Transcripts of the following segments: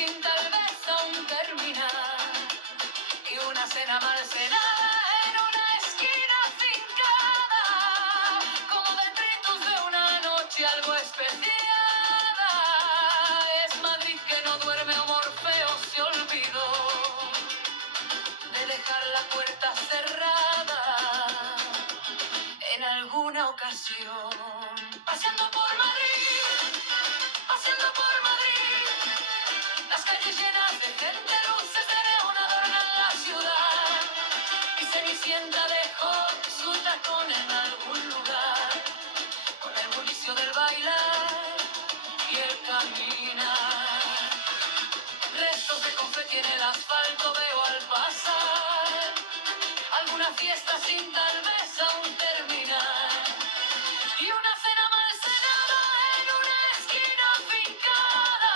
sin tal vez aún terminar. Y una cena mal cenada en una esquina fincada, como detritus de una noche algo especiada. Es Madrid que no duerme o Morfeo se olvidó de dejar la puerta cerrada en alguna ocasión. Paseando por Madrid, paseando por Madrid, las calles llenas de gente, luces de neón adornan la ciudad. Y Cenicienta dejó su tacón en algún lugar, con el bullicio del bailar y el caminar. Restos de confeti en el asfalto veo al pasar, alguna fiesta sin tal vez aún terminar. Y una cena mal cenada en una esquina fincada,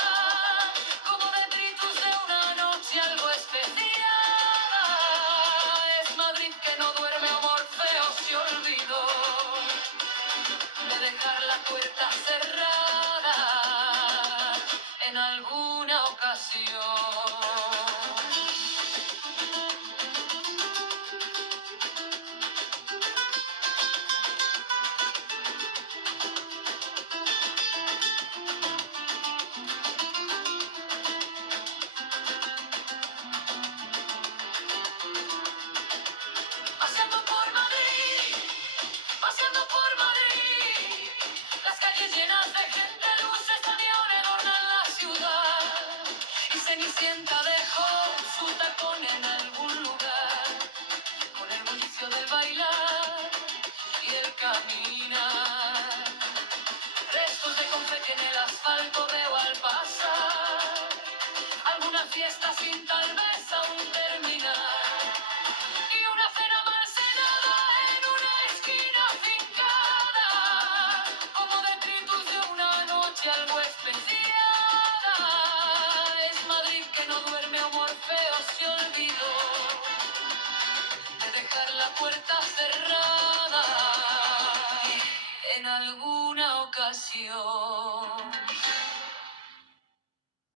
como detritus de una noche algo especiada. Es Madrid que no duerme o Morfeo se olvidó de dejar la puerta cerrada en alguna ocasión. Paseando por Madrid, paseando por Madrid, las calles llenas de gente, luces de neón adornan la ciudad. Y Cenicienta dejó su tacón en algún lugar, con el bullicio del bailar y el caminar. Restos de confeti en el asfalto veo al pasar, alguna fiesta sin tal vez aún terminar. Y una cena mal cenada en una esquina fincada, como detritus de una noche algo especiada. Es Madrid que no duerme o Morfeo se olvidó de dejar la puerta cerrada en alguna ocasión.